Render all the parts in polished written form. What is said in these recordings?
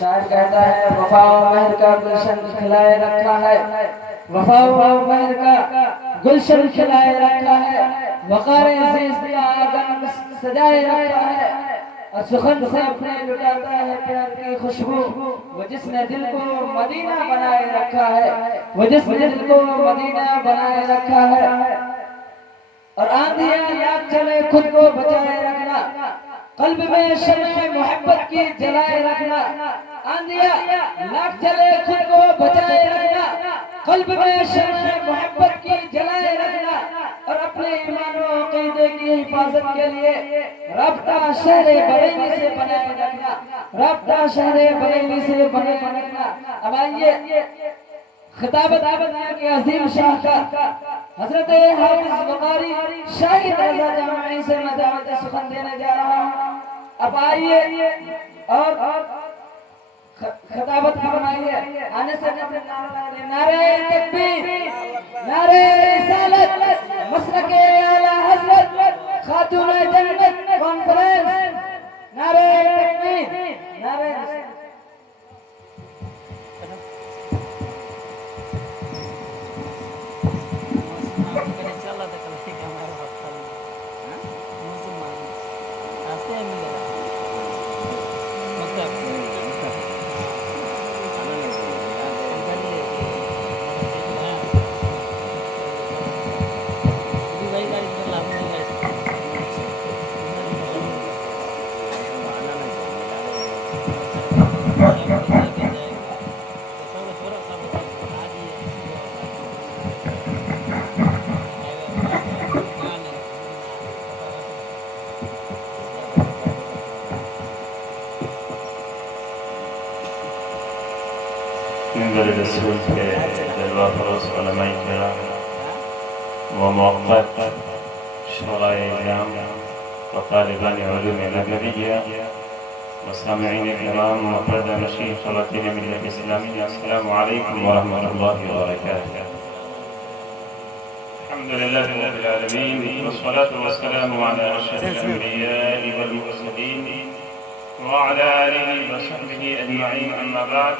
شاعر کہتا ہے وفا و مہر کا گلشن کھلائے رکھا ہے، وفا و مہر کا گلشن کھلائے رکھا ہے، وقار عزیز کا آنگن سجائے رکھا ہے، اور سخن سے اپنے لٹاتا ہے پیار کی خوشبو، وہ جس نے دل کو مدینہ بنائے رکھا ہے، وہ جس نے دل کو مدینہ بنائے رکھا ہے۔ اور آندھیاں لاکھ چلے خود کو بچائے رکھنا، قلب میں شمع محبت کی جلائے رکھنا، آندھیاں لاکھ چلے خود کو بچائے رکھنا، قلب میں شمع محبت کی جلائے رکھنا، اور اپنے ایمان و عقیدے کی حفاظت کے لیے رابطہ شہر بریلی سے بنائے رکھنا، رابطہ شہر بریلی سے بنائے رکھنا۔ اب آئیے خطابت کہ عظیم شاہ کا حضرت حافظ بخاری شاہی رضا جامعی سے میں دعوت سخن دینے جا رہا ہوں۔ اب آئیے اور خطابت فرمائیے، آنے سے قبل نعرہ تکبیر، نعرہ رسالت، مسلک اعلی حضرت، خاتون جنت کانفرنس، نعرہ تکبیر، نعرہ رسالت۔ منبر رسول کے جلوہ فروز علماء کرام و موقت شعراء اعظام و طالبان علوم نبویہ و سامعین کرام و پردہ نشین خواتین ملت اسلامی، السلام علیکم ورحمۃ اللہ وبرکاتہ۔ الحمد للہ رب العالمین والصلاة والسلام علی اشرف الانبیاء والمرسلین وعلى آلہ وصحبہ اجمعین، اما بعد،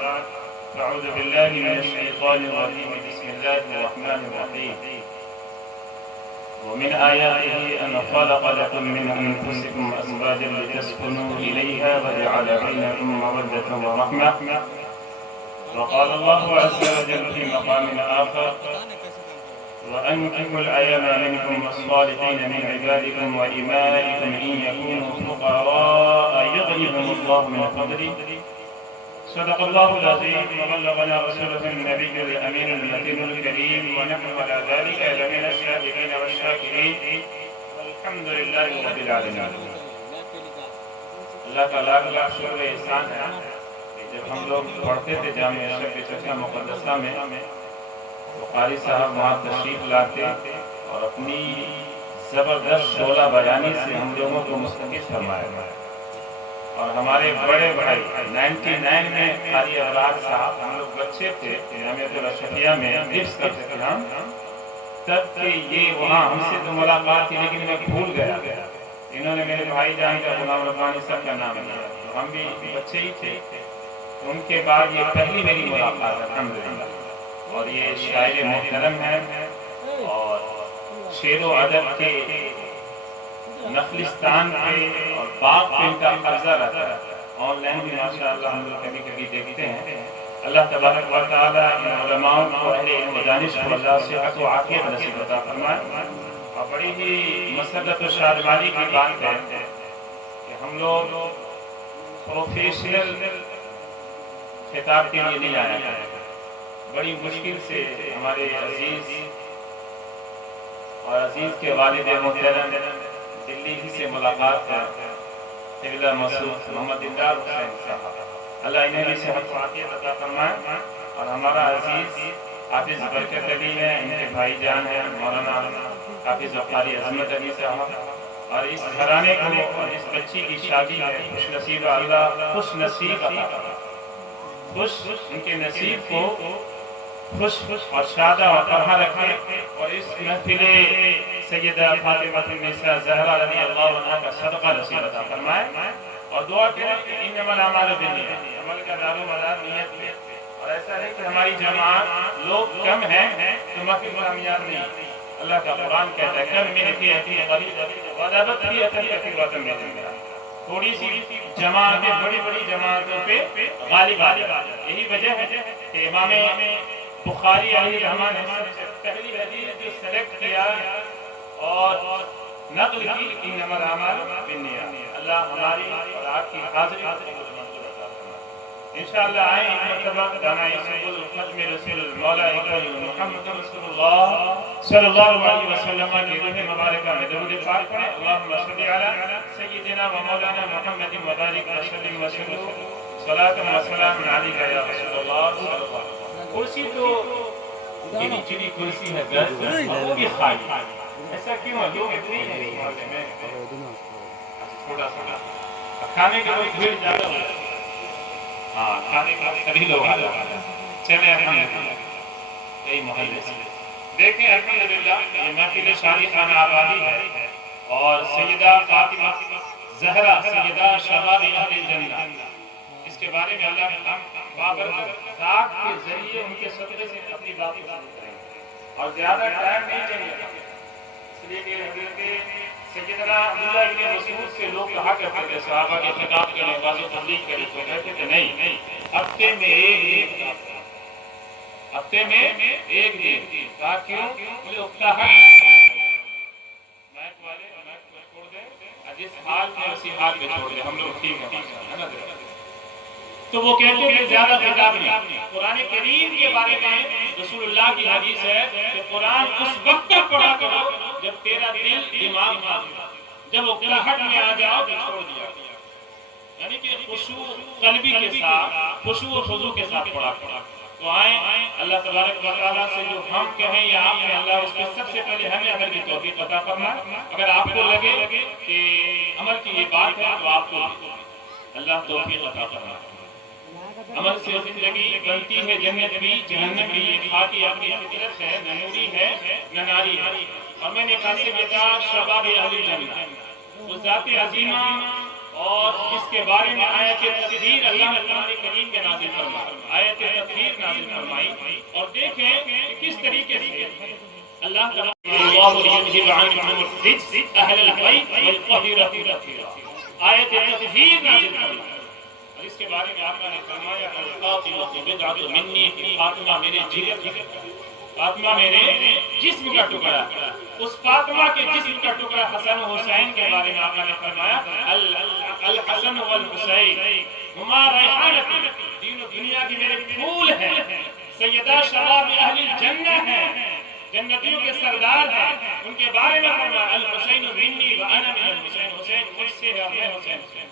أعوذ بالله من الشيطان الرجيم، بسم الله الرحمن الرحيم. ومن آياته أن خلق لكم من أنفسكم أزواجا لتسكنوا إليها وجعل بينكم مودة ورحمة. وقال الله عز وجل في مقام آخر وأنكحوا الأيام منكم والصالحين من عبادكم وإمائكم إن يكونوا فقراء يغنيهم الله من فضله. صدق الله العظيم وبلغنا رسوله النبي الأمين المتين الكريم، ونحن على ذلك لمن الشاهدين والشاكرين، والحمد لله رب العالمين۔ اللہ کا لاکھ لاکھ شکر احسان ہے کہ جب ہم لوگ پڑھتے تھے جامع اشرف چچا مقدسہ میں تو قاری صاحب وہاں تشریف لاتے اور اپنی زبردست شعلہ بیانی سے ہم لوگوں کو مستفید فرمایا، اور ہمارے بڑے بھائی 99 میں قاری ابرار صاحب، ہم لوگ بچے تھے جامعۃ الاشرفیہ میں حفظ کرتے تھے ہم، تب کہ یہ وہاں ہم سے تو ملاقات تھی لیکن میں بھول گیا، انہوں نے میرے بھائی جان کا غلام ربانی صاحب کا نام لیا، تو ہم بھی بچے ہی تھے، ان کے بعد یہ پہلی میری ملاقات الحمدللہ، اور یہ شاعر محترم ہیں اور شعر و ادب کے نخلستان پہ اور باغ پہ ان کا قبضہ رہتا ہے، آن لائن بھی ماشاءاللہ ہم لوگ کبھی کبھی دیکھتے ہیں۔ اللہ تبارک و تعالیٰ ان علماء کو، اہل علم و دانش کو اللہ صحت و عافیت نصیب عطا فرمائے۔ اور بڑی ہی مسرت و شادمانی کی بات ہے کہ ہم لوگ پروفیشنل خطاب کے لیے نہیں آیا ہے، بڑی مشکل سے ہمارے عزیز اور عزیز کے والد محترم دلی ہی سے ملاقات ہے، قبلہ مسعود محمد دلدار حسین صاحب، اللہ انہیں بھی صحت و عافیت عطا فرمائے، اور ہمارا عزیز حافظ برکت علی ہے، ان کے بھائی جان ہیں مولانا حافظ قاری عظمت علی صاحب، اور اس گھرانے کو اور اس بچی کی شادی ہے، خوش نصیب اللہ خوش نصیب عطا فرمائے، خوش ان کے نصیب کو خوش اور شادہ اور فرحہ رکھے، اور اس محفل سیدہ فاطمہ النساء زہرا رضی اللہ عنہا کا صدقہ نصیب عطا فرمائے، اور دعا کریں کہ انما الاعمال بالنیات، عمل کا دار و مدار نیت پہ، اور ایسا ہے کہ ہماری جماعت لوگ کم ہیں تو مکہ کامیاب نہیں۔ اللہ کا قرآن کہتا ہے کم من فئۃ قلیلۃ غلبت فئۃ کثیرۃ بإذن اللہ، تھوڑی سی جماعتیں بڑی بڑی جماعتوں پہ غالب آ جاتی ہیں۔ یہی وجہ ہے کہ امام بخاری علیہ الرحمہ نے سب سے پہلی حدیث جو سلیکٹ کیا اور نقل کی انما الاعمال بالنیات۔ اللہ ہماری اور آپ کی حاضری کو قبول منظور عطا فرمائے۔ انشاءاللہ آئیں ایک مرتبہ دانائے سبل ختم رسول المولا محمد رسول اللہ صلی اللہ علیہ وسلم کی روح مبارکہ میں درود پاک پڑھیں۔ اللہم صلی علی سیدنا و مولانا محمد وبارک وسلم وسلم صلاۃ و سلام علیک یا رسول اللہ صلی اللہ علیہ وسلم۔ کرسی تو گنی چنی کرسی ہے 10 وہ بھی خالی، ایسا کیوں ہے؟ لوگ اتنے ہی محلے میں تھوڑا تھوڑا کھانے کے لوگ بھیڑ زیادہ ہو جاتے، ہاں کھانے کا سبھی لوگ آ جاتے ہیں۔ چلے الحمدللہ کئی محلے سے دیکھیں الحمدللہ یہ محفل شادی خانہ آبادی ہے اور سیدہ فاطمہ زہرا سیدہ شباب اہل الجنہ، اس کے بارے میں اللہ ہم بابرکت ذات کے ذریعے ان کے صدقے سے اپنی بات کو شروع کریں گے اور زیادہ ٹائم نہیں چاہیے، اس لیے کہ حضرت سیدنا عبداللہ بن مسعود سے لوگ کہا کرتے تھے صحابہ کے خطاب کریں واضح تبلیغ کریں تو کہتے تھے نہیں ہفتے میں ایک دن، ہفتے میں ایک دن، کہا کیوں؟ بولے اکتاہٹ مائک والے مائک کو چھوڑ دیں، جس حال میں اسی حال میں چھوڑ دیں، ہم لوگ ٹھیک ہے نا۔ تو وہ کہتے ہیں زیادہ خطاب نہیں۔ قرآن کریم کے بارے میں رسول اللہ کی حدیث ہے کہ قرآن اس وقت تک پڑھا کرو جب تیرا دل دماغ نہ ہو، جب اکتاہٹ میں آ جاؤ تو چھوڑ دیا، یعنی کہ خشوع قلبی کے ساتھ، خشوع و خضوع کے ساتھ پڑھا کرو۔ تو آئیں اللہ تبارک و تعالیٰ سے جو ہم کہیں یا آپ کہیں، اللہ اس کے سب سے پہلے ہمیں عمل کی توفیق عطا فرمائے۔ اگر آپ کو لگے کہ عمل کی یہ بات ہے تو آپ کو اللہ توفیق عطا فرمائے۔ عمل سے زندگی بنتی ہے جنت بھی جہنم بھی، یہ خاکی اپنی فطرت ہے، نہ نوری ہے نہ ناری ہے۔ اور میں نے کہا سیدہ شباب اہل الجنہ وہ ذات عظیمہ اور جس کے بارے میں آیت تطہیر اللہ نے قرآن کریم میں نازل فرمائی، آیت تطہیر نازل فرمائی، اور دیکھیں کہ کس طریقے سے اللہ تعالیٰ اللہ یذہب عنکم الرجس اہل البیت ویطہرکم تطہیرا، آیت تطہیر نازل فرمائی۔ اور اس کے بارے میں آپ نے فرمایا الفاطمہ بضعۃ منی، فاطمہ میرے جگر، فاطمہ میرے جسم کا ٹکڑا، اس فاطمہ کے جسم کا ٹکڑا حسن و حسین کے بارے میں آپ نے فرمایا الحسن والحسین ہما ریحانتی، دین و دنیا کی میرے پھول ہیں، سیدہ شباب اہل الجنہ ہیں، جنتیوں کے سردار ہیں، ان کے بارے میں فرمایا الحسین منی وانا من الحسین، حسین مجھ سے ہے اور میں حسین سے۔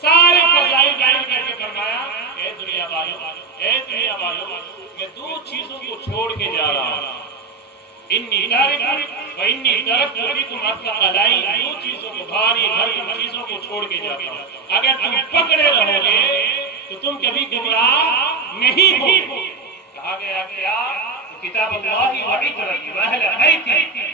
سارے فضائل بیان کر کے فرمایا اے دنیا والو میں دو چیزوں کو چھوڑ کے جا رہا ہوں، انی تارک و انی ترکت فیکم الثقلین، دو چیزوں کو بھاری چیزوں کو چھوڑ کے جاتا ہوں، اگر تم پکڑے رہو گے تو تم کبھی گمراہ نہیں ہو۔ کہا گیا کیا؟ کتاب اللہ و عترتی و اہل بیتی،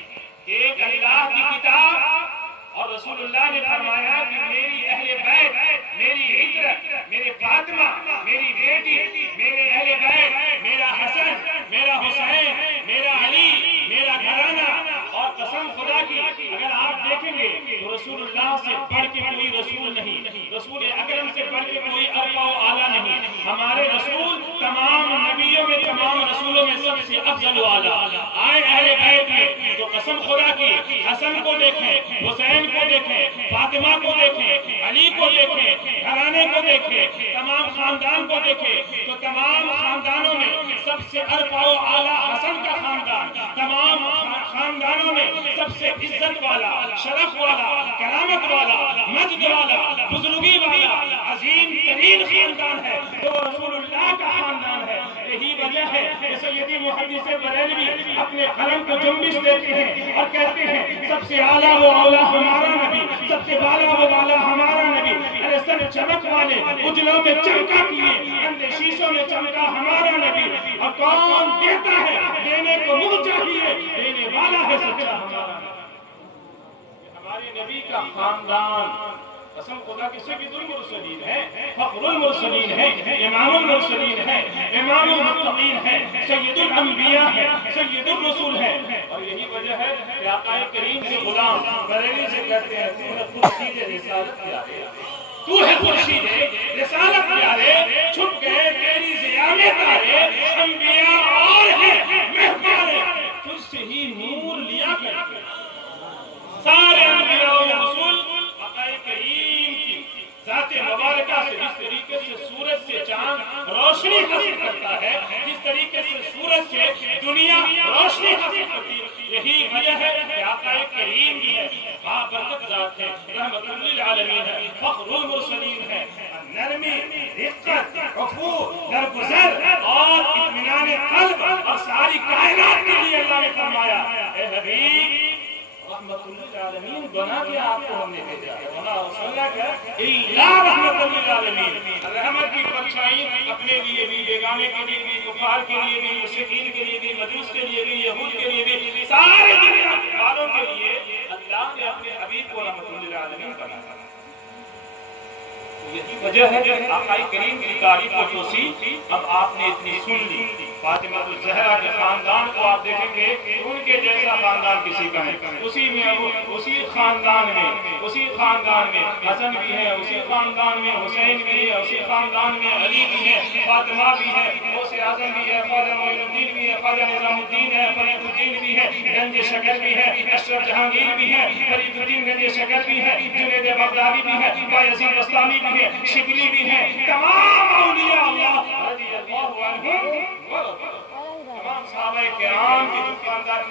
ایک اللہ کی کتاب اور رسول اللہ نے فرمایا کہ میری اہل بیت، میری عترت، میرے فاطمہ، میری بیٹی، میرے اہل بیت، میرا حسن، میرا حسین، میرا علی، میرا گھرانہ، اور قسم خدا کی اگر آپ دیکھیں گے تو رسول اللہ سے بڑھ کے کوئی رسول نہیں، رسول اکرم سے بڑھ کے کوئی ارفع و اعلیٰ نہیں، ہمارے رسول تمام نبیوں میں، تمام رسولوں میں سب سے افضل و اعلیٰ۔ آئے اہل بیت میں تو قسم خدا کی حسن کو دیکھیں، حسین کو دیکھیں، فاطمہ کو دیکھیں، علی کو دیکھیں، گھرانے کو دیکھیں، تمام خاندان کو دیکھیں تو تمام خاندانوں میں سب سے ارفع و اعلیٰ حسن کا خاندان، تمام خاندانوں میں سب سے عزت والا، شرف والا، کرامت والا، مجد والا، بزرگی والا، عظیم ترین خاندان ہے تو وہ رسول اللہ کا خاندان ہے۔ یہی وجہ ہے کہ سیدی محدث بریلوی اپنے قلم کو جنبش دیتے ہیں اور کہتے ہیں سب سے اعلیٰ و اولیٰ ہمارا نبی، سب سے بالا و بالا ہمارا نبی، ارے سب چمک والے اجلوں میں چمکا کیے، اندھے شیشوں میں چمکا ہمارا نبی، اور کون دیتا ہے؟ دینے کو منہ چاہیے، دینے والا ہے سچا ہمارا نبی۔ ہمارے نبی کا خاندان قسم خدا کہ سید المرسلین ہے، فخر المرسلین ہے، امام المرسلین ہے، امام المتقین ہے، سید الانبیاء ہے، سید الرسول ہے۔ اور یہی وجہ ہے کہ آقا کریم کے غلام بریلوی سے کہتے ہیں تو ہے خورشید رسالت پیارے، تو ہے خورشید رسالت پیارے، چھپ گئے تیری ضیاء میں تارے، انبیاء اور ہیں مہمانے، تجھ سے ہی نور لیا کرتے۔ سارے انبیاء و رسول آقا کریم کی ذات مبارکہ سے جس طریقے سے سورج سے چاند روشنی حاصل کرتا ہے، جس طریقے سے سورج سے دنیا روشنی حاصل کرتی ہے، یہی وجہ ہے کہ آقا کریم جو ہے بابرکت ذات ہے، رحمت للعالمین ہے، فخر المرسلین ہے، نرمی، رفقت، عفو، درگزر اور اطمینان قلب اور ساری کائنات کے لیے اللہ نے فرمایا اے حبیب رحمت للعالمین بنا کے آپ کو ہم نے بھیجا ہے، وما ارسلناک الا رحمت للعالمین۔ رحمت کی پرچھائی اپنے لیے بھی، بیگانے کے لیے بھی، کفار کے لیے بھی، مشرکین کے لیے بھی، مجوس کے لیے بھی، یہود کے لیے بھی، سارے دنیا والوں کے لیے اللہ نے اپنے حبیب کو رحمت للعالمین بنایا۔ یہی وجہ ہے کہ آقا کریم کی تعریف و توصیف اب آپ نے اتنی سن لی۔ فاطمہ الزہرا کے خاندان کو آپ دیکھیں گے ان کے جیسا خاندان کسی کا نہیں، اسی خاندان میں حسن بھی ہے، اسی خاندان میں حسین بھی ہے، اسی خاندان میں علی بھی ہے، فاطمہ بھی ہے، غوث اعظم بھی ہے، خواجہ معین الدین بھی ہے، خواجہ نظام الدین ہے، فرید الدین بھی ہے، گنج شکر بھی ہے، اشرف جہانگیر بھی ہے، فرید الدین گنج شکر بھی ہے، جنید بغدادی بھی ہے، بایزید بستامی بھی ہے، شبلی بھی ہے، تمام اولیاء اللہ رضی اللہ عنہم، تمام صحابہ کرام کے جو خاندان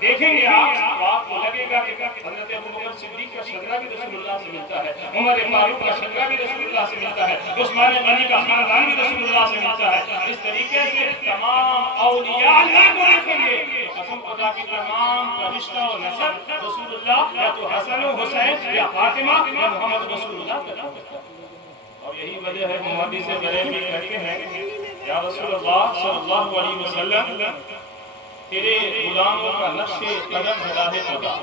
دیکھیں گے آپ تو آپ کو لگے گا کہ حضرت ابوبکر صدیق کا شجرہ بھی رسول اللہ سے ملتا ہے، عمر فاروق کا شجرہ بھی رسول اللہ سے ملتا ہے، عثمان غنی کا خاندان بھی رسول اللہ سے ملتا ہے۔ اس طریقے سے تمام اولیاء اللہ کو دیکھیں گے قسم خدا کی تمام کا رشتہ و نسب رسول اللہ یا تو حسن و حسین یا فاطمہ یا محمد رسول اللہ کا نام ہے۔ اور یہی وجہ ہے محدث بریلوی کہتے ہیں یا رسول اللہ صلی اللہ علیہ وسلم تیرے غلاموں کا نقش قدم ہے راہ خدا،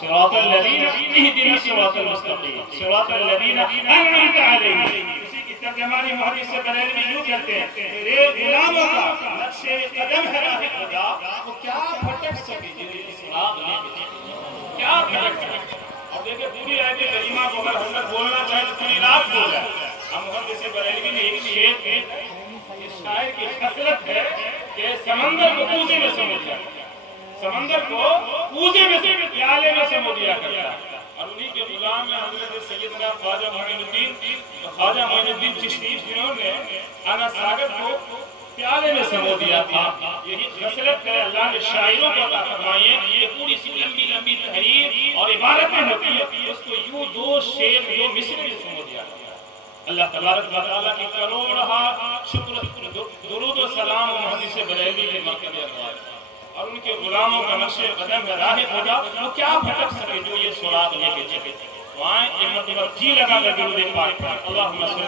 صراط الذین اہدنا الصراط المستقیم، صراط الذین انعمت علیہم۔ اسی کی ترجمانی محدث بریلوی یوں کہتے ہیں تیرے غلاموں کا نقش قدم ہے راہ خدا، وہ کیا بھٹک سکے جنہیں اس راہ میں کیا بھٹک سکے۔ اور دیکھیں پوری آیت کریمہ کو اگر حضرت بولنا چاہے تو پوری رات بول جائے۔ ہم محدث بریلوی نے ایک شعر اس شاعر کی خصلت ہے کہ سمندر کو کوزے میں سمجھ لیا، سمندر کو کوزے میں سے پیالے میں سمجھ لیا کرتا ہے۔ اور انہی کے غلام میں حضرت سیدنا خواجہ معین الدین چشتی جنہوں نے انا ساگر کو پیالے میں سمو دیا تھا۔ یہی خصلت ہے اللہ نے شاعروں کو عطا فرمائی ہے۔ یہ پوری سی لمبی لمبی تحریر اور عبارتیں ہوتی ہیں، اس کو یوں دو شعر دو مصرع میں سمو دیا تھا۔ اللہ تبارک و تعالیٰ کی کروڑہا شکر درود و سلام محدث بریلوی کے مرکز اقوال اور ان کے غلاموں کا نقش قدم ہے راہ خدا، وہ کیا بھٹک سکے جو یہ سراغ لے کے چلے۔ تو آئیں ایک مرتبہ جی لگا کر درود پاک پڑھیں، اللہم صلی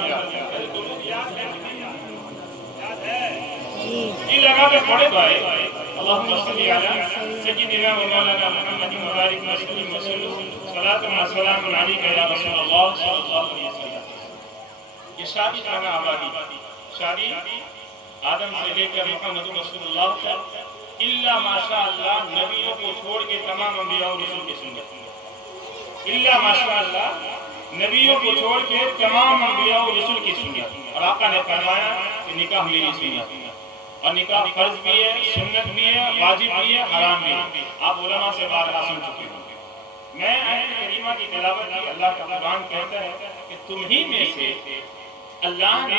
جی لگا کے پڑھے تو آئے اللہم صلی علی سیدنا و مولانا محمد مبارک وسلم وسلم صلاۃ و سلام علیک یا رسول اللہ صلی اللہ علیہ وسلم۔ یہ شادی خانہ آبادی، شادی آدم سے لے کر محمد رسول اللہ تک اللہ ماشاء اللہ نبیوں کو چھوڑ کے تمام انبیاء و رسول کی سنت، اللہ ماشاء اللہ نبیوں کو چھوڑ کے تمام انبیاء و رسول کی سنت۔ اور آقا نے فرمایا کہ نکاح میری سنت، اور نکاح فرض بھی ہے، سنت بھی ہے، واجب بھی ہے، حرام بھی ہے۔ آپ علماء سے بارہا سن چکے ہوں۔ میں آیت کریمہ کی تلاوت کی، اللہ کا قرآن کہتا ہے کہ تمہیں میں سے اللہ نے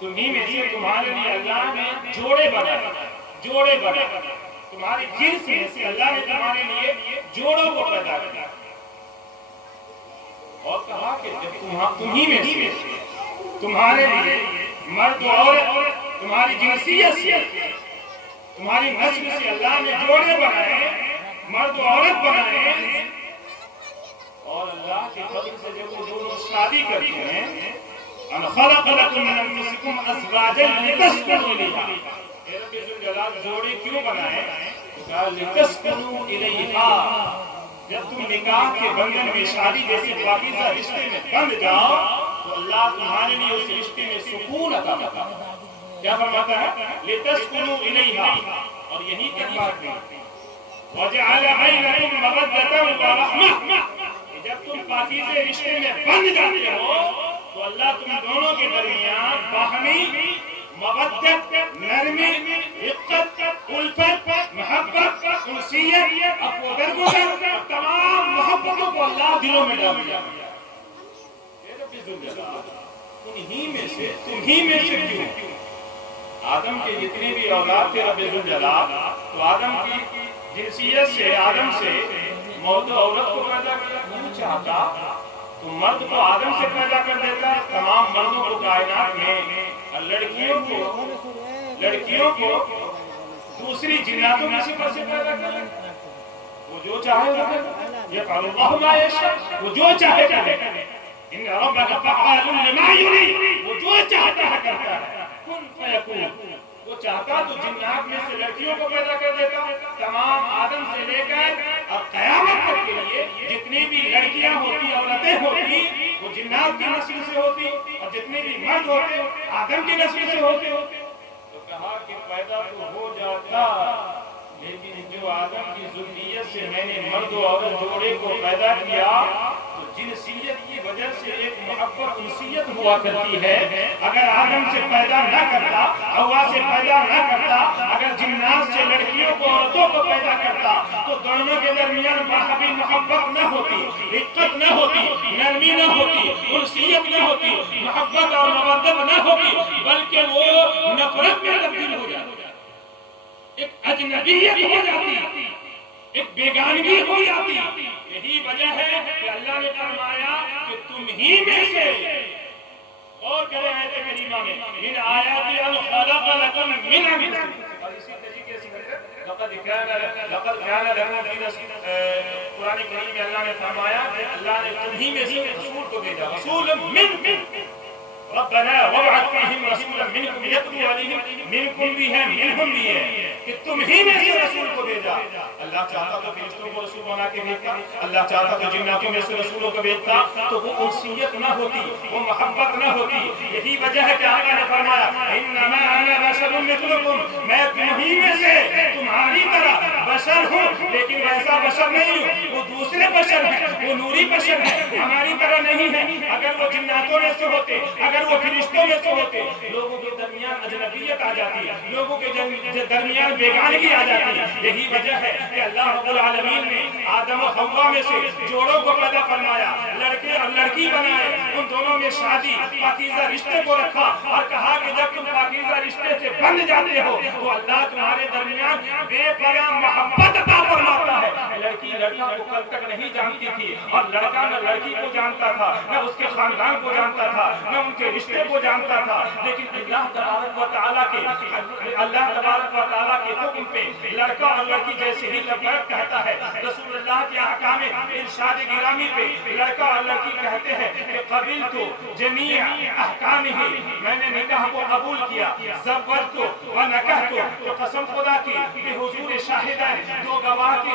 تمہارے لیے اللہ نے جوڑے بنائے، تمہاری جنس میں سے اللہ نے تمہارے لیے جوڑوں کو پیدا کیا، اور کہا کہ تمہیں میں سے تمہارے لیے مرد و عورت، تمہاری جنسیت سے، تمہاری نسل سے اللہ نے جوڑے بنائے، مرد و عورت بنائے۔ اور اللہ کے فضل سے جب وہ دونوں شادی کرتے ہیں ان خلق لکم من انفسکم ازواجا لتسکنوا الیہا، اے رب ذوالجلال جوڑے کیوں بنائے؟ کہا لتسکنوا الیہا، جب تم نکاح کے بندھن میں شادی جیسے پاکیزہ رشتے میں بندھ جاؤ تو اللہ تمہارے لیے اس رشتے میں سکون عطا کرتا ہے. کیا فرماتا ہے؟ لِتَسْكُنُوا إِلَيْهَا. اور یہی تک بات نہیں. وَجَعَلَ بَيْنَكُمْ مَوَدَّةً وَرَحْمَةً. جب تم پاکیزے رشتے میں بندھ جاتے ہو تو اللہ تم دونوں کے درمیان باہمی مودت، نرمی، رقت، الفت، محبت، انسیت، عفو درگزر، تمام محبتوں کو اللہ دلوں میں ڈال دیا. انہی میں سے کیوں؟ آدم کے جتنے بھی اولاد تھے رب ذوالجلال، تو آدم کی جنسیت سے، آدم سے مرد و عورت کو پیدا کیا. کیوں چاہتا تو مرد کو آدم سے پیدا کر دیتا، تمام مردوں کو کائنات میں، اور لڑکیوں کو دوسری جناتوں کی صفت سے پیدا کر دیتا. وہ جو چاہے وہ کرے. یفعل اللہ ما یشاء. وہ جو چاہے کرے. ان ربک فعال لما یرید. وہ جو چاہتا ہے کرتا ہے. کن فیکون. وہ چاہتا تو جنات میں سے لڑکیوں کو پیدا کر دیتا. تمام آدم سے لے کر اور قیامت تک کے لیے جتنی بھی لڑکیاں ہوتی، عورتیں ہوتی، وہ جنات کی نسل سے ہوتی، اور جتنے بھی مرد ہوتے آدم کی نسل سے ہوتے. تو کہا کہ پیدا تو ہو جاتا، لیکن جو آدم کی ذریت سے میں نے مرد و عورت جوڑے کو پیدا کیا، تو جنسیت کی وجہ سے ایک محبت انسیت ہوا کرتی ہے. اگر آدم سے پیدا نہ کرتا، حوا سے پیدا نہ کرتا، اگر جنات سے لڑکیوں کو، عورتوں کو پیدا کرتا، تو دونوں کے درمیان باہمی محبت نہ ہوتی، رقت نہ ہوتی، نرمی نہ ہوتی، انسیت نہ ہوتی، محبت اور مودت نہ ہوتی، بلکہ وہ نفرت میں تبدیل ہو جاتی، ایک اجنبیت ہو جاتی، ایک بیگانگی ہو جاتی. یہی وجہ ہے کہ اللہ نے فرمایا کہ تم ہی میں سے، اور کرے آیت کریمہ میں، من آیات ان خلق لکم من انفسکم. اور اسی طریقے سے لقد كان لكم في قرآن کریم میں اللہ نے فرمایا کہ اللہ نے تم ہی میں سے رسول کو بھیجا. رسول منکم. ربنا وابعث فيهم رسولا منكم يتلو عليهم. منکم بھی ہے، منہم بھی ہے، کہ تم ہی میں سے رسول کو بھیجا. اللہ چاہتا تو فرشتوں کو رسول بنا کے بھیجتا، اللہ چاہتا تو جناتوں میں سے رسولوں کو بھیجتا، تو وہ انسیت نہ ہوتی، وہ محبت نہ ہوتی. یہی وجہ ہے کہ آقا نے فرمایا انما انا بشر مثلکم. میں تمہیں میں سے تمہاری طرح بشر ہوں، لیکن ویسا بشر نہیں ہوں. وہ دوسرے بشر ہیں، وہ نوری بشر ہیں، ہماری طرح نہیں ہے. اگر وہ جناتوں میں سے ہوتے، اگر وہ فرشتوں میں سے ہوتے، لوگوں کے درمیان اجنبیت آ جاتی، لوگوں کے درمیان بیگانگی آ جاتی. یہی وجہ ہے کہ اللہ رب العالمین نے آدم و حوا میں سے جوڑوں کو پیدا فرمایا، لڑکے اور لڑکی بنائے، ان دونوں میں شادی، پاکیزہ رشتے کو رکھا، اور کہا کہ جب تم پاکیزہ رشتے سے بندھ جاتے ہو تو اللہ تمہارے درمیان بے پناہ محبت عطا فرماتا ہے. لڑکی لڑکا کو کل تک نہیں جانتی تھی، اور لڑکا نہ لڑکی کو جانتا تھا، نہ اس کے خاندان کو جانتا تھا، نہ ان کے رشتے کو جانتا تھا. لیکن اللہ تبارک و تعالیٰ کے حکم پہ لڑکا اور لڑکی جیسے ہی لبیک کہتا ہے، رسول اللہ کے احکام ارشاد گرامی پہ لڑکا اور لڑکی کہتے ہیں کہ قبلت جمیع احکامہ، میں نے نکاح کو قبول کیا، زوجت و نکحت، تو قسم خدا کی کہ حضور شاہدین، دو گواہ کی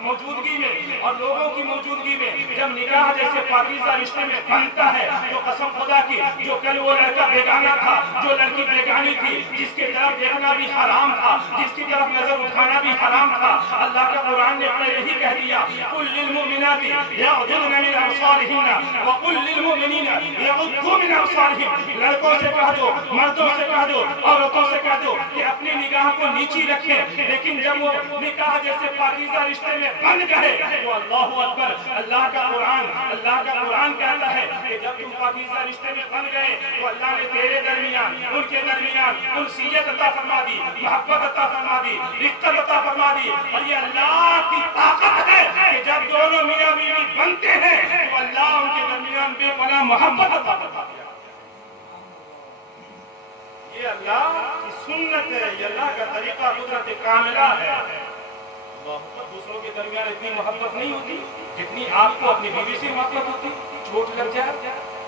موجودگی میں اور لوگوں کی موجودگی میں جب نکاح جیسے پاکیزہ رشتے میں بنتا ہے، تو قسم خدا کی جو کل وہ لڑکا بیگانہ تھا، جو لڑکی بیگانی تھی، جس کی طرف دیکھنا بھی حرام تھا، جس کی طرف نظر اٹھانا بھی حرام تھا، اللہ کا قرآن نے پہلے ہی کہہ دیا قل للمؤمنات یغضضن من ابصارهن وقل للمؤمنین یغضوا من ابصارهم. لڑکوں سے کہہ دو، مردوں سے کہہ دو، عورتوں سے کہہ دو کہ اپنی نگاہ کو نیچی رکھیں. لیکن جب وہ نکاح جیسے پاکیزہ رشتے میں بن گئے تو اللہ اکبر، اللہ کا قرآن کہتا ہے کہ جب تم پاکیزہ رشتے میں بن گئے تو اللہ نے تیرے درمیان، ان کے درمیان انسیت عطا فرما دی، محبت عطا فرما دی، رقت عطا فرما دی. اور یہ اللہ کی طاقت ہے کہ جب دونوں میاں بیوی بنتے ہیں تو اللہ ان کے درمیان بے پناہ محبت عطا فرما دیا. یہ اللہ کی سنت ہے، یہ اللہ کا طریقہ قدرت کاملہ ہے. دوسروں کے درمیان اتنی محبت نہیں ہوتی جتنی آپ کو اپنی بیوی سے محبت ہوتی. چوٹ لگ جائے،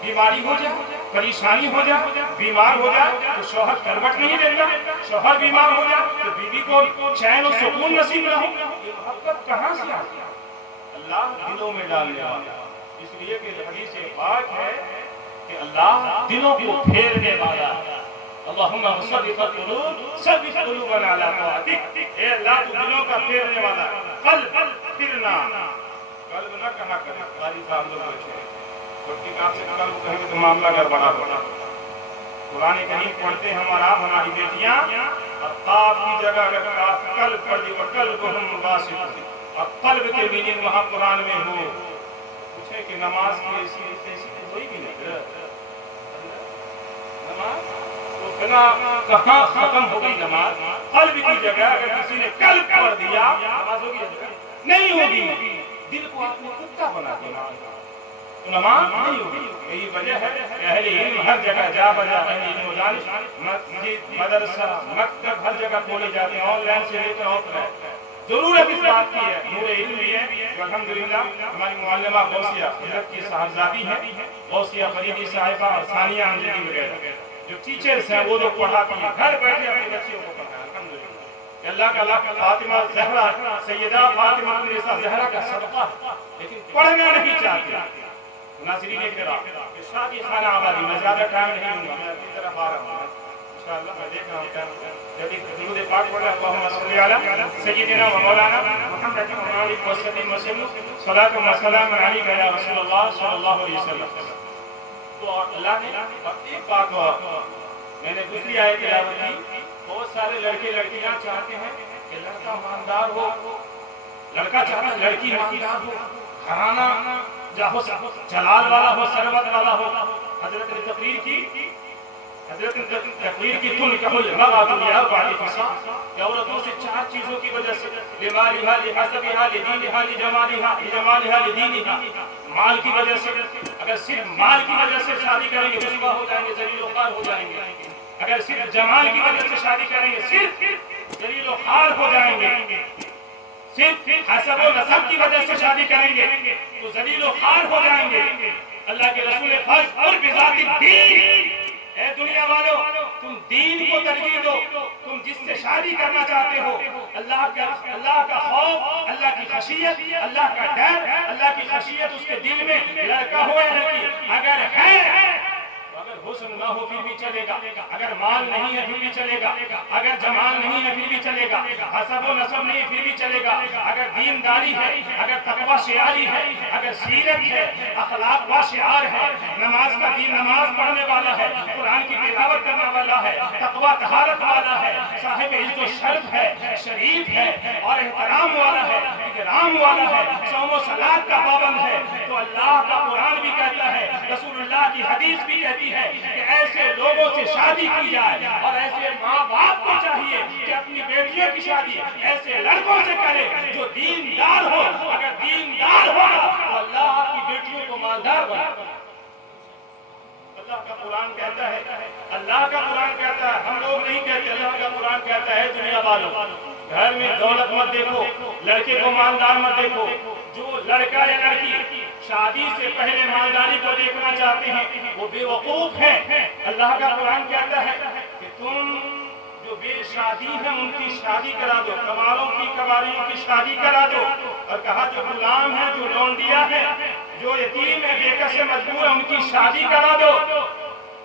بیماری ہو جائے، پریشانی ہو جائے، بیمار ہو جائے تو شوہر کروٹ نہیں دیتا، شوہر بیمار ہو جائے تو بیوی کو چین و سکون نصیب نہ ہو. یہ محبت کہاں سے آتی ہے؟ اللہ دلوں میں ڈالنے والا، اس لیے کہ حدیث پاک ہے کہ اللہ دلوں کو پھیرنے والا۔ اللہم صدق القلوب ثبت قلوبنا علی طاعتک، اے اللہ تو دلوں کا پھیرنے والا، قلب پھرنا، قلب نہ کہا کرے۔ قاری صاحب لوگ بیٹھے چھوٹی کام سے قلب کہیں گے تو معاملہ گڑبڑا ہوگا۔ قرآن کریم پڑھتے ہیں ہمارا آپ ہماری بیٹیاں، اور قاف کی جگہ اگر قلب پڑھ دی وقلبہم باسط، اور قلب کے میننگ وہاں قرآن میں ہو، پوچھیں کہ نماز کی ایسی ہوئی بھی نہیں، نماز تو بنا کہاں ختم ہو گئی نماز؟ قلب کی جگہ اگر کسی نے قلب پڑھ دیا نماز ہوگی نہیں ہوگی، دل کو آپ نے کتا بنا دیا تو نماز نہیں ہوگی۔ یہی وجہ ہے کہ اہل علم ہر جگہ جا بجا، اہل علم و دانش مسجد مدرسہ مکتب ہر جگہ کھولے جاتے ہیں، آن لائن سے لے کر آف لائن۔ ضرورت اس بات کی ہے، نور علم بھی ہے جو الحمدللہ ہماری معلمہ غوثیہ حضرت کی صاحبزادی ہیں، غوثیہ فریدی صاحبہ اور ثانیہ انجلی وغیرہ جو ٹیچرز ہیں، وہ جو پڑھاتی ہیں، گھر بیٹھے اپنے بچیوں کو پڑھایا الحمدللہ۔ اللہ کا لاکھ فاطمہ زہرا، سیدہ فاطمہ النساء زہرا کا صدقہ ہے، لیکن پڑھنا نہیں چاہتے۔ ناظرین کرام، شادی خانہ آبادی میں زیادہ ٹائم نہیں ہوں گا، میں اپنی طرف آ رہا ہوں انشاءاللہ۔ میں دیکھ رہا ہوں جدید درود پاک پڑھ رہا ہوں، اللہم صلی علی سیدنا و مولانا محمد وسلم وسلم صلاۃ و سلام علیک یا رسول اللہ صلی اللہ علیہ وسلم۔ تو اللہ نے ایک بات میں نے دوسری آیت تلاوت کی، بہت سارے لڑکے لڑکیاں چاہتے ہیں کہ لڑکا مالدار ہو، لڑکا چاہتا ہے لڑکی مالدار ہو، گھرانہ جلال والا ہو، ثروت والا ہو۔ حضرت نے تقریر کی تم کہو لبغاۃ لاربع خصال، کہ عورتوں سے 4 چیزوں کی وجہ سے، لمالھا لحسبھا لدینھا لجمالھا لجمالھا لدینھا، مال کی وجہ سے، اگر صرف مال کی وجہ سے شادی کریں گے رسوا ہو جائیں گے، ذلیل و خوار ہو جائیں گے۔ اگر صرف جمال کی وجہ سے شادی کریں گے صرف ذلیل و خوار ہو جائیں گے۔ صرف حسب و نسب کی وجہ سے شادی کریں گے تو ذلیل و خوار ہو جائیں گے۔ اللہ کے رسول فرض بذات الدین، اے دنیا والو تم دین کو ترجیح دو، تم جس سے شادی کرنا چاہتے ہو اللہ کا خوف، اللہ کی خشیت، اللہ کا ڈر، اللہ کی خشیت اس کے دل میں، لڑکا ہو یا لڑکی، اگر ہے اگر حسن نہ ہو پھر بھی چلے گا، اگر مال نہیں ہے پھر بھی چلے گا، اگر جمال نہیں ہے پھر بھی چلے گا، حسب و نسب نہیں پھر بھی چلے گا، اگر دینداری ہے، اگر تقوی شعاری ہے، اگر سیرت ہے، اخلاق و شعار ہے، نماز کا دین نماز پڑھنے والا ہے، قرآن کی تلاوت کرنے والا ہے، تقوی طہارت والا ہے، صاحب عزت و شرف ہے، شریف ہے اور احترام والا ہے، اکرام والا ہے، صوم و صلاۃ کا پابند ہے، تو اللہ کا قرآن بھی کہتا ہے، رسول اللہ کی حدیث بھی کہتی ہے کہ ایسے لوگوں سے شادی کی جائے، اور ایسے ماں باپ کو چاہیے کہ اپنی بیٹیوں کی شادی ایسے لڑکوں سے کرے جو دیندار ہو۔ اگر دیندار ہوگا تو اللہ آپ کی بیٹیوں کو مالدار بنا۔ اللہ کا قرآن کہتا ہے، اللہ کا قرآن کہتا ہے، ہم لوگ نہیں کہتے، اللہ کا قرآن کہتا ہے دنیا والوں گھر میں دولت مت دیکھو، لڑکے کو مالدار مت دیکھو۔ جو لڑکا یا لڑکی شادی سے پہلے مالداری کو دیکھنا چاہتے ہیں وہ بے وقوف ہیں۔ اللہ کا قرآن کہتا ہے کہ تم جو بے شادی ہیں ان کی شادی کرا دو، کماروں کی کماریوں کی شادی کرا دو، اور کہا جو غلام ہیں، جو لونڈیا ہے، جو یتیم ہے، بے کس مجبور ہے، ان کی شادی کرا دو۔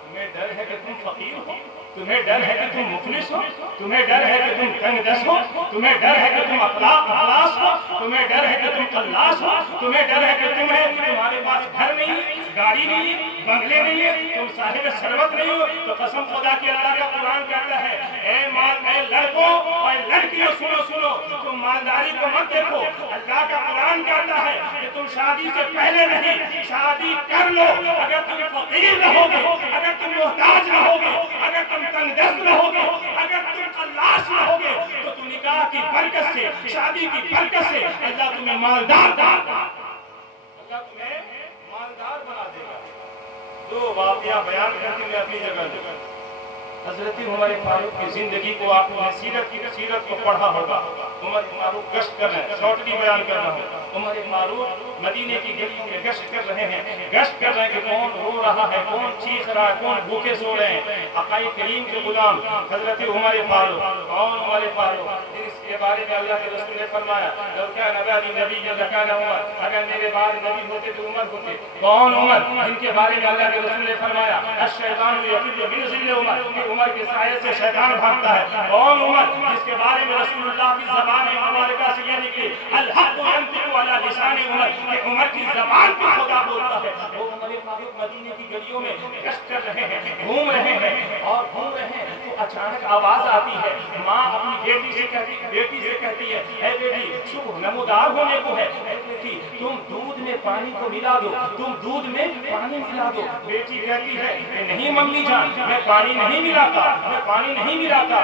تمہیں ڈر ہے کہ تم فقیر ہو، تمہیں ڈر ہے کہ تم مفلس ہو، تمہیں ڈر ہے کہ تم تنگ دست ہو، تمہیں ڈر ہے کہ تم افلاس ہو، تمہیں ڈر ہے کہ تم قلاس ہو، تمہیں ڈر ہے کہ تمہارے پاس گھر نہیں ہے، گاڑی نہیں ہے، بنگلے نہیں ہے، تم صاحب ثروت نہیں ہو، تو قسم خدا کی اللہ کا قرآن کہتا ہے اے لڑکوں اور لڑکیوں سنو، تم مالداری کو مت دیکھو۔ اللہ کا قرآن کہتا ہے کہ تم شادی سے پہلے نہیں، شادی کر لو۔ اگر تم فقیر رہو گے، اگر تم محتاج رہو گے، اگر تم تنگ دست رہو گے، اگر تم قلاس رہو گے، تو نکاح کی برکت سے، شادی کی برکت سے اللہ تمہیں مالدار بنا دے گا۔ دو واقعہ بیان کر کے میں اپنی جگہ دوں۔ حضرت عمر فاروق کی زندگی کو آپ نے سیرت کو پڑھا ہوگا۔ عمر فاروق گشت کر رہے ہیں، شارٹلی بیان کر رہا ہوں۔ عمر فاروق مدینے کی گلیوں میں گشت کر رہے ہیں، گشت کر رہے ہیں کہ کون رو رہا ہے، کون چیخ رہا ہے، کون بھوکے سو رہے ہیں۔ آقا کریم کے غلام حضرت عمر فاروق، کون عمر فاروق؟ کے بارے میں اللہ کے رسول نے فرمایا لو کان بعدی نبی لکان عمر، اگر میرے بعد نبی ہوتے تو عمر ہوتے۔ کون عمر؟ جن کے بارے میں اللہ کے رسول نے فرمایا الشیطان یفر من ظل عمر، کہ عمر کے سائے سے شیطان بھاگتا ہے۔ کون عمر؟ جس کے بارے میں رسول اللہ کی زبان مبارکہ سے یہ نکلی الحق ينطق على لسان عمر، کہ عمر کی زبان پر خدا بولتا ہے۔ وہ عمر فاروق مدینے کی گلیوں میں گشت کر رہے ہیں، گھوم رہے ہیں اور گھوم رہے ہیں تو اچانک آواز آتی ہے، ماں اپنی بیٹی سے کہتی ہے اے بیٹی صبح نمودار ہونے کو ہے، اے بیٹی تم دودھ میں پانی کو ملا دو، تم دودھ میں پانی ملا دو۔ بیٹی کہتی ہے کہ نہیں ممی جان میں پانی نہیں ملاتا، میں پانی نہیں ملاتا۔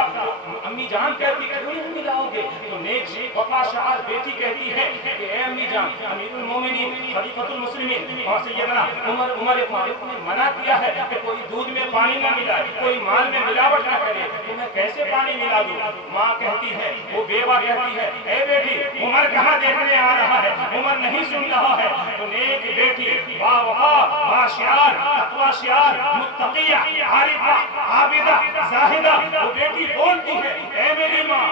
امی جان کہتی کیوں نہیں ملاؤ گے؟ تو نیک وفا شعار بیٹی کہتی ہے کہ اے امی جان امیر المومنین خلیفۃ المسلمین اور سیدنا عمر فاروق نے منع کیا ہے کہ کوئی دودھ میں پانی نہ ملائے، کوئی مال میں ملاوٹ نہ کرے، تو میں کیسے پانی ملا دوں؟ ماں کہتی ہے، وہ بیوہ کہتی ہے اے بیٹی عمر کہاں دیکھنے آ رہا ہے، عمر نہیں سن رہا ہے۔ تو نیک بیٹی با وفا با شعار تقوی شعار متقیہ عارفہ عابدہ زاہدہ وہ بیٹی بولتی ہے اے میری ماں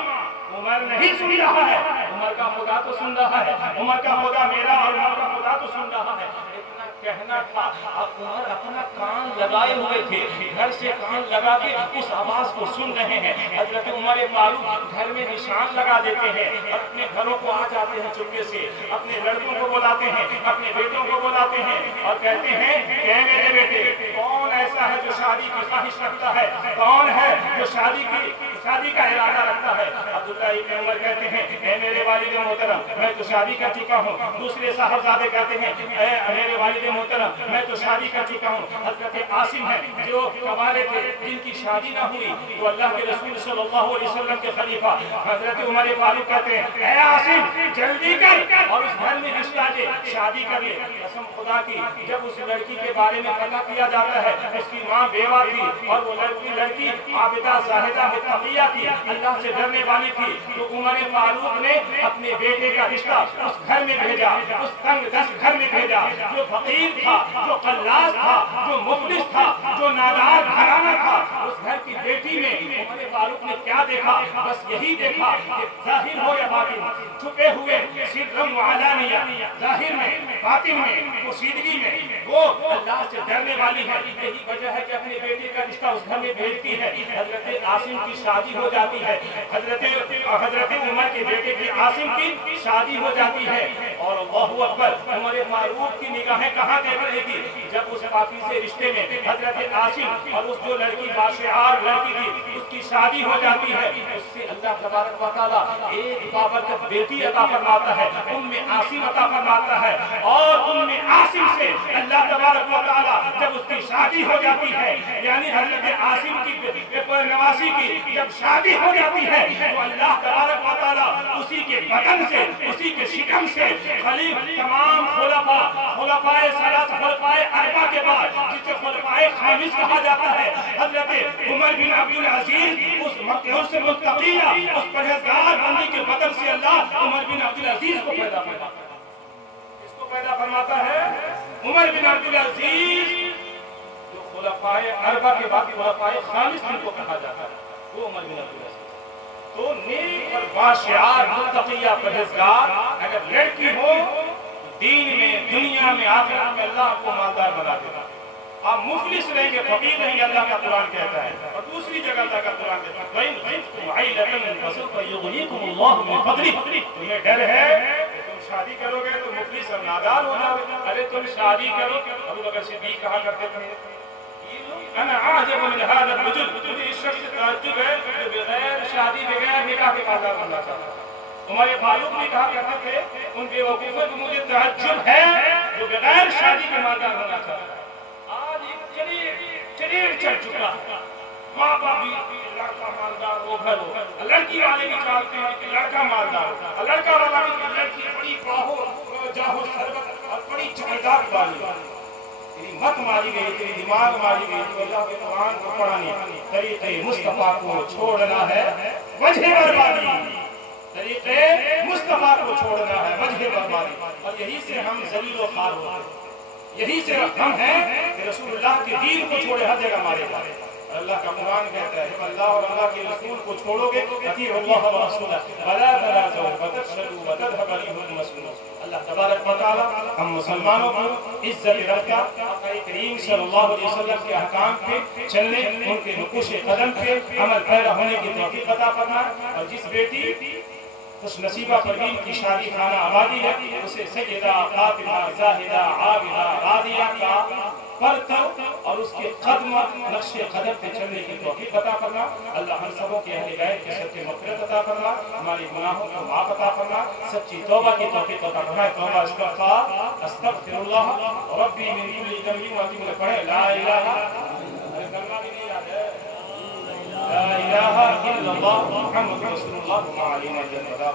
عمر نہیں سن رہا ہے، عمر کا خدا تو سن رہا ہے، عمر کا خدا میرا اور عمر کا خدا تو سن رہا ہے۔ اتنا کہنا تھا، اب عمر اپنا کان لگائے ہوئے تھے، گھر سے کان لگا کے اس آواز کو سن رہے ہیں۔ حضرت عمر فاروق گھر میں نشان لگا دیتے ہیں، اپنے گھروں کو آ جاتے ہیں چپکے سے، اپنے لڑکوں کو بلاتے ہیں، اپنے بیٹوں کو بلاتے ہیں اور کہتے ہیں کہ میرے بیٹے کون ایسا ہے جو شادی کی خواہش رکھتا ہے، کون ہے جو شادی کا ارادہ رکھتا ہے؟ عبداللہ ابن عمر کہتے ہیں اے میرے والد محترم میں تو شادی کر چکا ہوں۔ دوسرے صاحبزادے کہتے ہیں اے میرے والد محترم میں تو شادی کر چکا ہوں۔ حضرت عاصم ہے جو قبائل تھے جن کی شادی نہ ہوئی، تو اللہ کے رسول صلی اللہ علیہ وسلم کے خلیفہ حضرت عمر فاروق کہتے ہیں اے عاصم جلدی کر اور اس گھر میں رشتہ دے، شادی کر لے۔ قسم خدا کی جب اس لڑکی کے بارے میں پتہ کیا جاتا ہے اس کی ماں بیوہ تھی اور وہ لڑکی عابدہ زاہدہ متقیہ تھی، اللہ سے ڈرنے والی تھی، تو عمر فاروق نے اپنے بیٹے کا رشتہ اس گھر میں بھیجا، اس تنگ دست گھر میں بھیجا، جو فقیر تھا، جو قلاس تھا، جو مفلس تھا، جو نادار گھرانہ تھا۔ اس گھر کی بیٹی میں عمر فاروق نے کیا دیکھا؟ بس یہی دیکھا کہ ظاہر ہو یا باطن، چھپے ہوئے سرًا وعلانیہ، ظاہر میں باطن میں پوشیدگی میں وہ اللہ سے ڈرنے والی ہے۔ یہی وجہ ہے کہ اپنے بیٹے کا رشتہ اس گھر میں بھیجتی ہے۔ حضرت عاصم کی شادی ہو جاتی ہے، حضرت عمر کے بیٹے کی عاصم کی شادی ہو جاتی ہے، اور اللہ اکبر عمر فاروق کی نگاہیں کہاں دیکھ رہی تھی؟ جب اس پاکیزے رشتے میں حضرت عاصم اور اس جو لڑکی باشعار لڑکی تھی اس کی شادی ہو جاتی ہے، اس سے اللہ تبارک و تعالیٰ ایک بابرکت بیٹی عطا فرماتا ہے، عاصم عطا فرماتا ہے، اور عاصم سے اللہ تبارک و تعالیٰ جب اس کی شادی ہو جاتی ہے، یعنی حضرت عاصم کی نواسی کی جب شادی ہو جاتی ہے تو اللہ تبارک و تعالیٰ اسی کے بدن سے، اسی کے شکم سے تمام خلفائے ثلاثہ خلفائے اربعہ کے بعد جسے خلفائے خامس کہا جاتا ہے، حضرت عمر بن عبدالعزیز اس متقیہ اس پرہیزگار بندی کے بدن سے اللہ عمر بن عبدالعزیز کو پیدا فرماتا ہے۔ اس کو پیدا فرماتا ہے عمر بن عبدالعزیز جو خلفائے اربعہ کے بعد خلفائے خامس جن کو کہا جاتا ہے، وہ عمر بن عبدالعزیز۔ تو نیک اور باشعار متقیہ پرہیزگار اگر لڑکی ہو دین میں دنیا میں آخرت میں اللہ آپ کو مالدار بنا دیتا ہے۔ آپ مفلس رہیں گے، فقیر رہیں گے، اللہ کا قرآن کہتا ہے، اور دوسری جگہ اللہ کا قرآن کہتا ہے وَإِنْ خِفْتُمْ عَيْلَةً فَسَوْفَ يُغْنِيكُمُ اللَّهُ مِنْ فَضْلِهِ۔ تمہیں ڈر ہے کہ تم شادی کرو گے تو مفلس اور نادار ہو جاؤ گے، ارے تم شادی کرو۔ ابو بکر صدیق کہا کرتے تھے انا عاجب من هذا الرجل، مجھے اس شخص سے تعجب ہے جو بغیر شادی بغیر نکاح کے مالدار بننا چاہتا ہے۔ عمر فاروق بھی کہا کرتے تھے ان بیوقوفوں کو مجھے تعجب ہے جو بغیر شادی کے مالدار بننا چاہتا ہے۔ آج ایک چریڑ چڑھ چکا، ماں باپ بھی لڑکا مالدار ہو گھر ہو، لڑکی والے بھی چاہتے ہیں کہ لڑکا مالدار ہو، لڑکا والا بھی کہ لڑکی بڑی باہو جاہو شربت اور بڑی جائیداد والی، تیری مت ماری گئی، تیری دماغ ماری گئی، تو اللہ کے قرآن کو پڑھانے طریقے مصطفیٰ کو چھوڑنا ہے وجہ بربادی، طریقے مصطفیٰ کو چھوڑنا ہے وجہ بربادی، اور یہی سے ہم ذلیل و خوار ہوتے ہیں، یہی سے ہم ہیں کہ رسول اللہ کے دین کو چھوڑے ہر جگہ مارے جا رہے ہیں۔ اور اللہ کا قرآن کہتا ہے جب اللہ اور اللہ کے رسول کو چھوڑو گے اطیعوا اللہ ورسولہ ولا تنازعوا فتفشلوا وتذهب ريحكم مسلوم. اللہ تبارک و تعالی ہم مسلمانوں کو عزت رکھ کر آقا کریم صلی اللہ علیہ وسلم کے احکام پہ چلنے، ان کے نقوش قدم پہ عمل پیرا ہونے کی توفیق عطا فرمائے. اور جس بیٹی خوش نصیبہ پروین کی شادی خانہ آبادی ہے اسے سیدہ فاطمہ زاہدہ عابدہ راضیہ کا پرتو اور اس کے قدم نقش قدم پہ چلنے کی توفیق عطا فرما. اللہ ہم سبوں کے اہل بیت کے سب کے مغفرت عطا فرما، ہمارے گناہوں کو معاف عطا فرما، سچی توبہ کی توفیق عطا فرمائے. توبہ استغفار استغفر اللہ ربی من کل ذنب واتوب پڑھے لا الہ لا الہ الا اللہ محمد رسول اللہ وما علینا الا البلاغ.